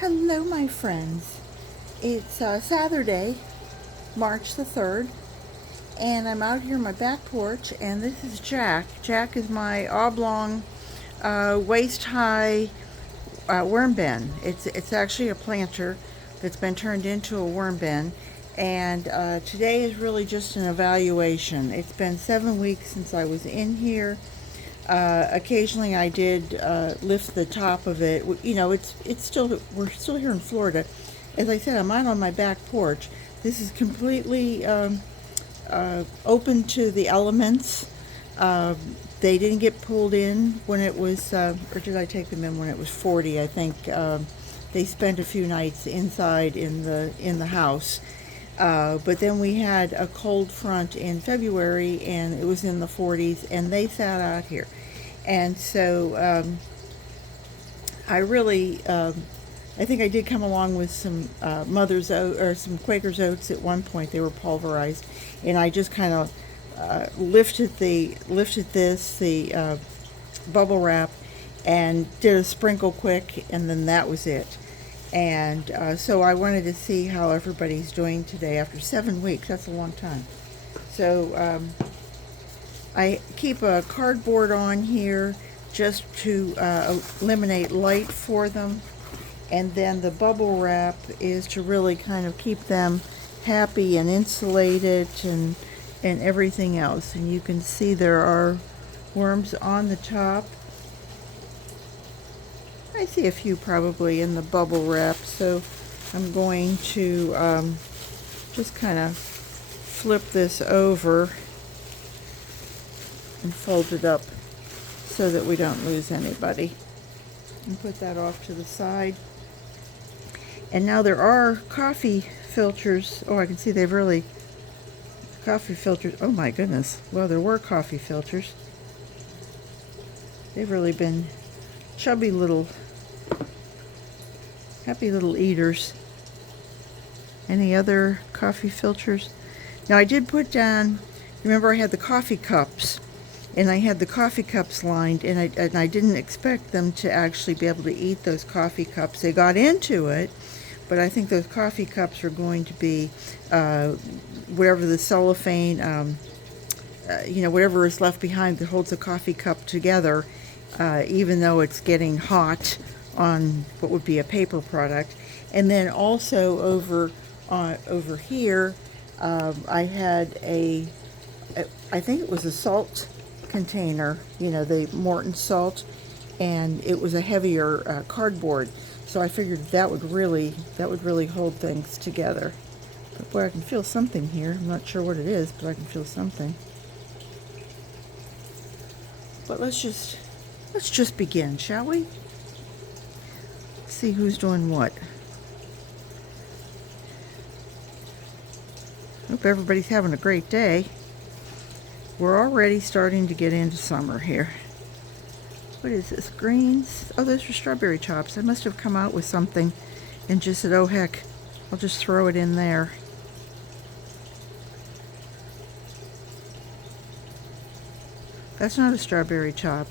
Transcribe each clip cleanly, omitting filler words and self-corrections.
Hello, my friends. It's Saturday, March the 3rd, and I'm out here on my back porch, and this is Jack. Jack is my oblong, waist-high worm bin. It's actually a planter that's been turned into a worm bin, and today is really just an evaluation. It's been 7 weeks since I was in here. Occasionally I did lift the top of it. You know, it's still, we're still here in Florida. As I said, I'm out on my back porch. This is completely open to the elements. They didn't get pulled in when it was, or did I take them in when it was 40? I think they spent a few nights inside in the house. But then we had a cold front in February, and it was in the 40s, and they sat out here. And so I really, I think I did come along with some Mother's Oats, or some Quaker's Oats at one point. They were pulverized, and I just kind of lifted the bubble wrap, and did a sprinkle quick, and then that was it. And so I wanted to see how everybody's doing today after 7 weeks. That's a long time. So I keep a cardboard on here just to eliminate light for them. And then the bubble wrap is to really kind of keep them happy and insulated and everything else. And you can see there are worms on the top. I see a few probably in the bubble wrap, so I'm going to just kind of flip this over and fold it up so that we don't lose anybody. And put that off to the side. And now there are coffee filters. Oh, I can see they've really, coffee filters, oh my goodness. Well, there were coffee filters. They've really been chubby little, happy little eaters. Any other coffee filters? Now I did put down, remember I had the coffee cups, and I had the coffee cups lined, and I didn't expect them to actually be able to eat those coffee cups. They got into it, but I think those coffee cups are going to be whatever the cellophane, you know, whatever is left behind that holds the coffee cup together, even though it's getting hot on what would be a paper product. And then also over here, I had I think it was a salt container, you know, the Morton salt, and it was a heavier cardboard. So I figured that would really hold things together. But boy, I can feel something here. I'm not sure what it is, but I can feel something. But let's just begin, shall we? Let's see who's doing what. Hope everybody's having a great day. We're already starting to get into summer here. What is this? Greens? Oh, those are strawberry chops. I must have come out with something and just said, oh heck, I'll just throw it in there. That's not a strawberry chop.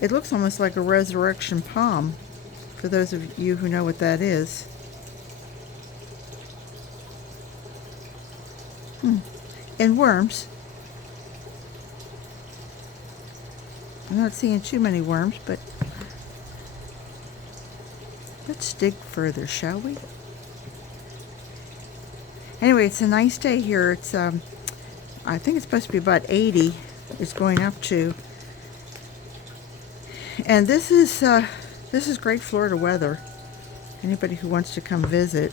It looks almost like a resurrection palm, for those of you who know what that is. And worms. I'm not seeing too many worms, but let's dig further, shall we? Anyway, it's a nice day here. It's I think it's supposed to be about 80. It's going up to. And this is great Florida weather. Anybody who wants to come visit.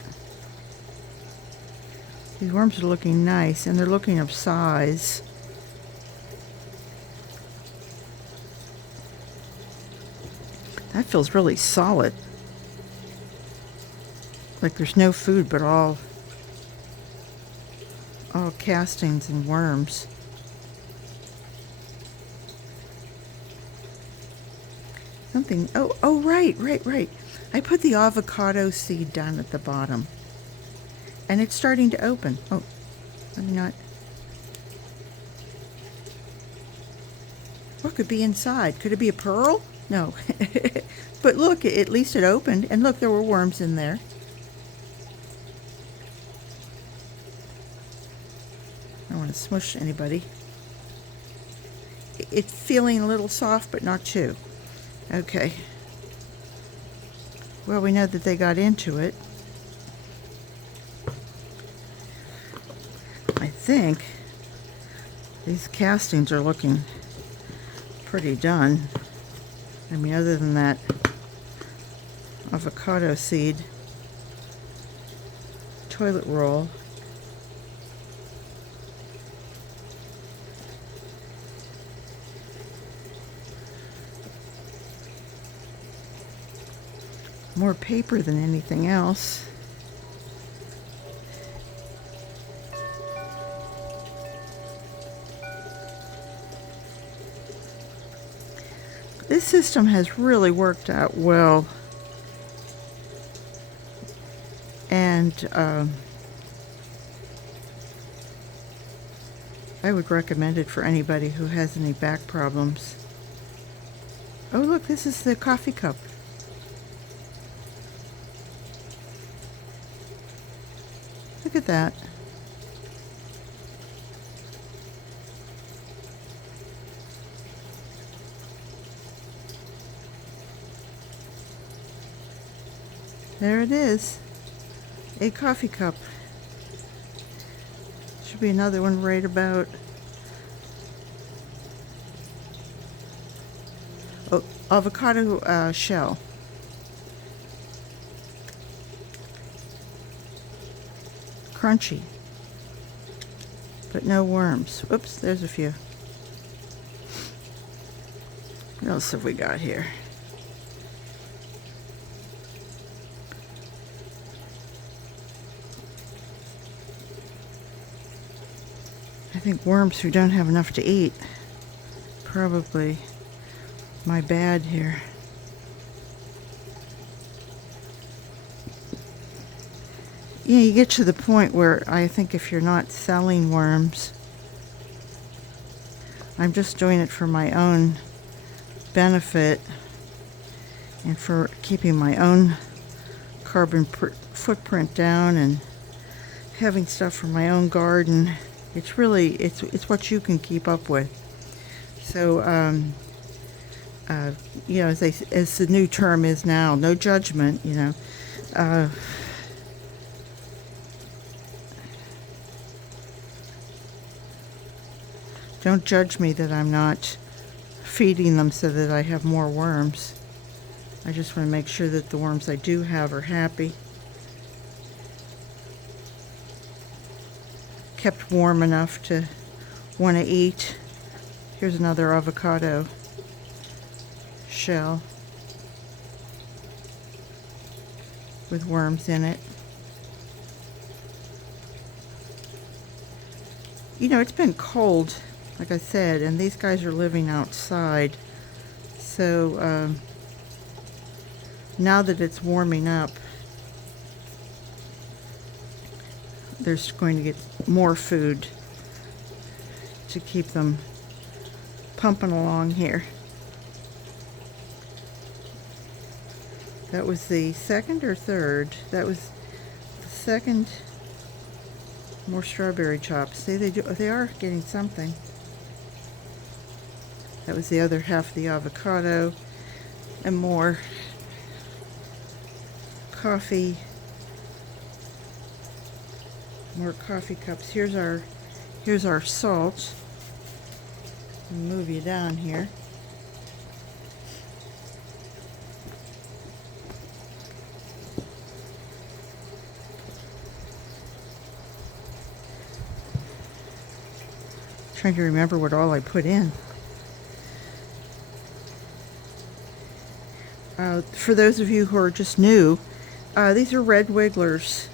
These worms are looking nice, and they're looking of size. That feels really solid. Like there's no food but all castings and worms. Something, oh, right. I put the avocado seed down at the bottom. And it's starting to open. Oh, let me not. What could be inside? Could it be a pearl? No. But look, at least it opened, and look, there were worms in there. I don't want to smush anybody. It's feeling a little soft, but not too. Okay. Well, we know that they got into it. I think these castings are looking pretty done. I mean, other than that avocado seed, toilet roll, more paper than anything else. This system has really worked out well, and I would recommend it for anybody who has any back problems. Oh look, this is the coffee cup. Look at that. There it is, a coffee cup. Should be another one right about, oh, avocado shell. Crunchy, but no worms. Whoops, there's a few. What else have we got here? I think worms who don't have enough to eat. Probably my bad here. Yeah, you get to the point where I think if you're not selling worms, I'm just doing it for my own benefit and for keeping my own carbon footprint down and having stuff for my own garden. It's really, it's what you can keep up with. So, you know, as the new term is now, no judgment, you know. Don't judge me that I'm not feeding them so that I have more worms. I just want to make sure that the worms I do have are happy. Kept warm enough to want to eat. Here's another avocado shell with worms in it. You know, it's been cold, like I said, and these guys are living outside. So now that it's warming up, there's going to get more food to keep them pumping along here. That was the second or third? That was the second. More strawberry chops. See, they are getting something. That was the other half of the avocado, and more coffee. More coffee cups. Here's our salt. I'll move you down here. Trying to remember what all I put in. For those of you who are just new, these are red wigglers,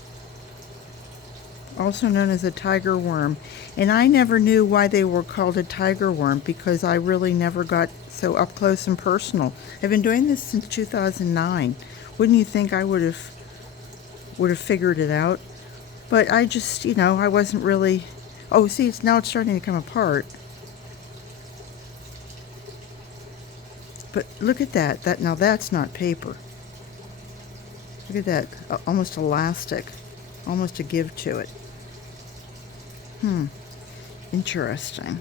also known as a tiger worm. And I never knew why they were called a tiger worm because I really never got so up close and personal. I've been doing this since 2009. Wouldn't you think I would have figured it out? But I just, you know, I wasn't really. Oh, see, now it's starting to come apart. But look at that. Now that's not paper. Look at that. Almost elastic. Almost a give to it. Interesting.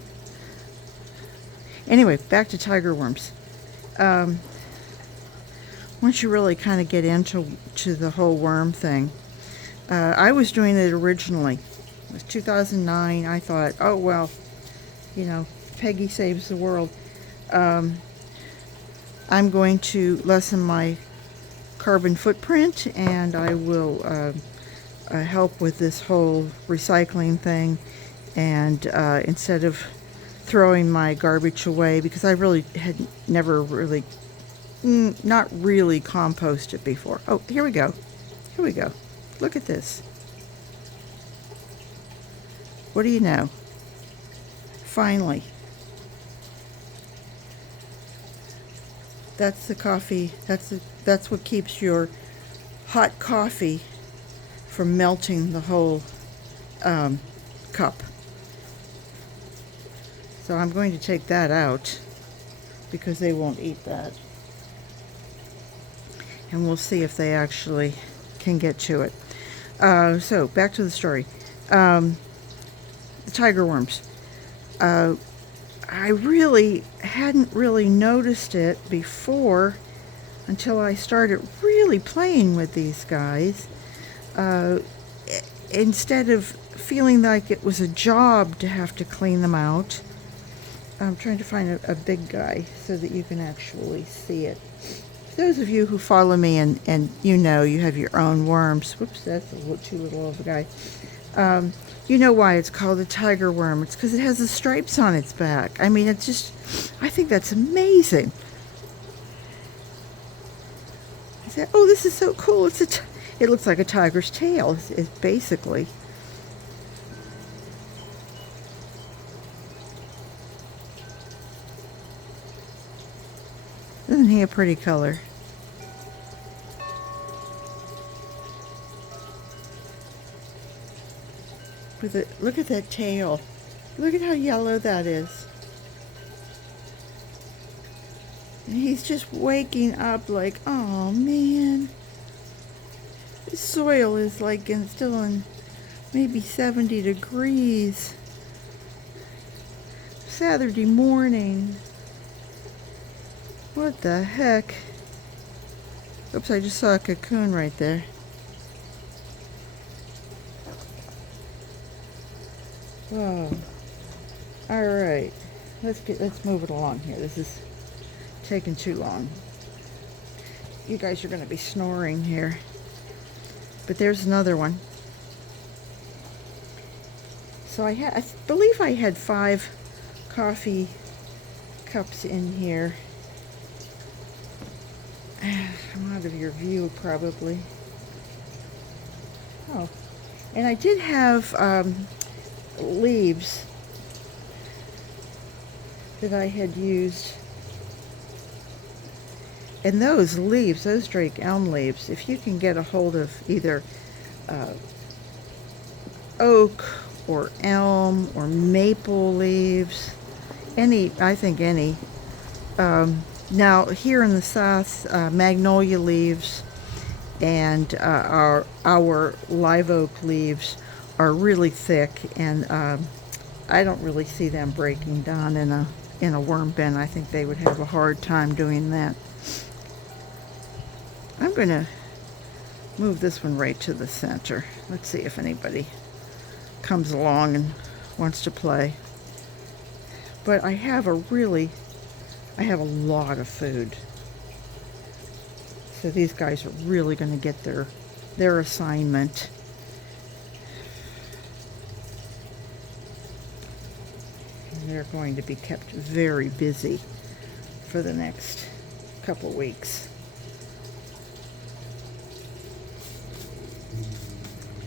Anyway, back to tiger worms. Once you really kind of get into the whole worm thing, I was doing it originally. It was 2009. I thought, oh well, you know, Peggy saves the world. I'm going to lessen my carbon footprint, and I will help with this whole recycling thing. And instead of throwing my garbage away, because I really had never really, not really composted before. Oh, here we go. Here we go. Look at this. What do you know? Finally. That's the coffee. That's what keeps your hot coffee from melting the whole cup. So I'm going to take that out because they won't eat that. And we'll see if they actually can get to it. So back to the story. The tiger worms. I really hadn't really noticed it before until I started really playing with these guys. Instead of feeling like it was a job to have to clean them out, I'm trying to find a big guy so that you can actually see it. Those of you who follow me and you know you have your own worms. Whoops, that's a little too little of a guy. You know why it's called a tiger worm. It's because it has the stripes on its back. I mean, it's just, I think that's amazing. I said, oh, this is so cool. It looks like a tiger's tail, it's basically. Isn't he a pretty color? Look at that tail. Look at how yellow that is. And he's just waking up like, oh man. The soil is like still in maybe 70 degrees. Saturday morning. What the heck? Oops, I just saw a cocoon right there. Whoa. All right. Let's move it along here. This is taking too long. You guys are going to be snoring here. But there's another one. So I believe I had 5 coffee cups in here. I'm out of your view probably. Oh, and I did have leaves that I had used. And those leaves, those Drake elm leaves, if you can get a hold of either oak or elm or maple leaves, I think any. Now here in the south, magnolia leaves and our live oak leaves are really thick, and I don't really see them breaking down in a worm bin. I think they would have a hard time doing that. I'm going to move this one right to the center. Let's see if anybody comes along and wants to play. But I have a lot of food. So these guys are really going to get their assignment. And they're going to be kept very busy for the next couple weeks.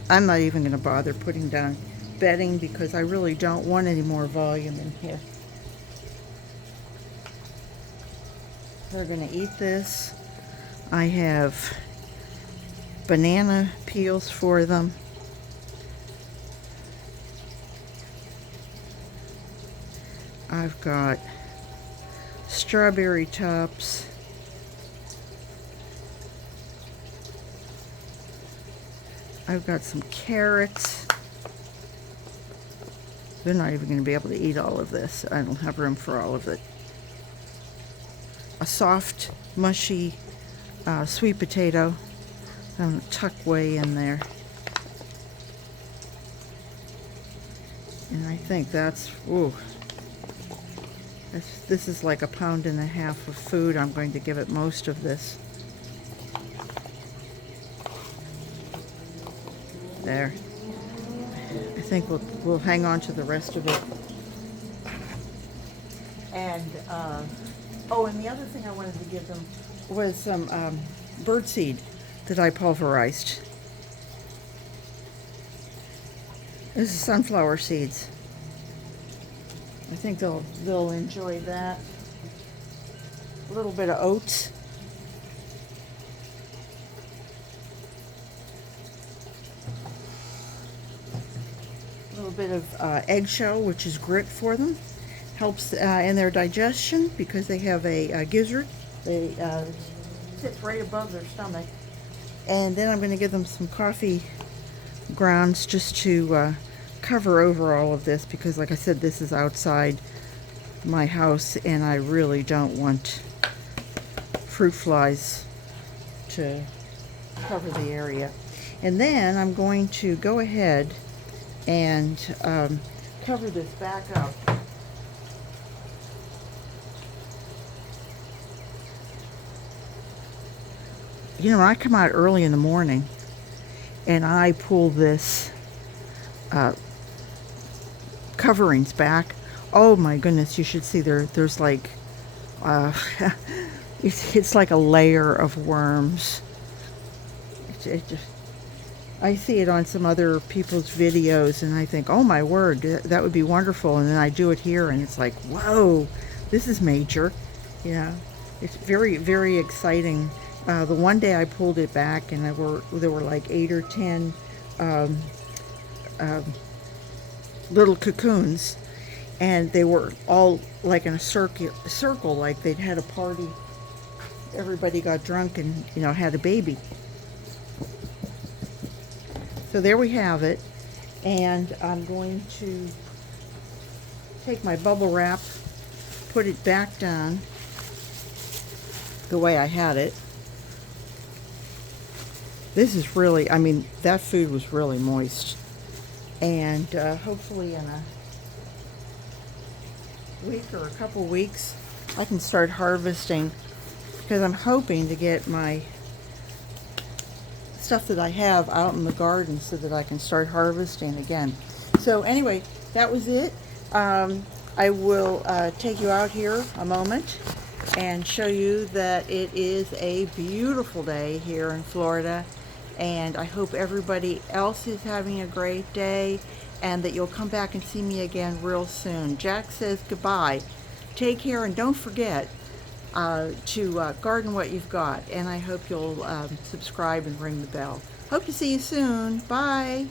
I'm not even going to bother putting down bedding because I really don't want any more volume in here. They're going to eat this. I have banana peels for them. I've got strawberry tops. I've got some carrots. They're not even going to be able to eat all of this. I don't have room for all of it. A soft, mushy sweet potato. I'm going to tuck way in there. And I think that's, ooh, this is like 1.5 pounds of food. I'm going to give it most of this. There. I think we'll hang on to the rest of it. And oh, and the other thing I wanted to give them was some birdseed that I pulverized. This is sunflower seeds. I think they'll enjoy that. A little bit of oats. A little bit of eggshell, which is grit for them. Helps in their digestion because they have a gizzard. They sits right above their stomach. And then I'm going to give them some coffee grounds just to cover over all of this because, like I said, this is outside my house and I really don't want fruit flies to cover the area. And then I'm going to go ahead and cover this back up. You know, I come out early in the morning and I pull this coverings back. Oh my goodness, you should see there's like it's like a layer of worms. I see it on some other people's videos and I think, oh my word, that would be wonderful. And then I do it here and it's like, whoa, this is major. You know, it's very, very exciting. The one day I pulled it back and there were like 8 or 10 little cocoons, and they were all like in a circle, like they'd had a party. Everybody got drunk and, you know, had a baby. So there we have it, and I'm going to take my bubble wrap, put it back down the way I had it. This is really, I mean, that food was really moist. And hopefully in a week or a couple weeks, I can start harvesting because I'm hoping to get my stuff that I have out in the garden so that I can start harvesting again. So anyway, that was it. I will take you out here a moment and show you that it is a beautiful day here in Florida. And I hope everybody else is having a great day and that you'll come back and see me again real soon. Jack says goodbye. Take care and don't forget to garden what you've got. And I hope you'll subscribe and ring the bell. Hope to see you soon. Bye.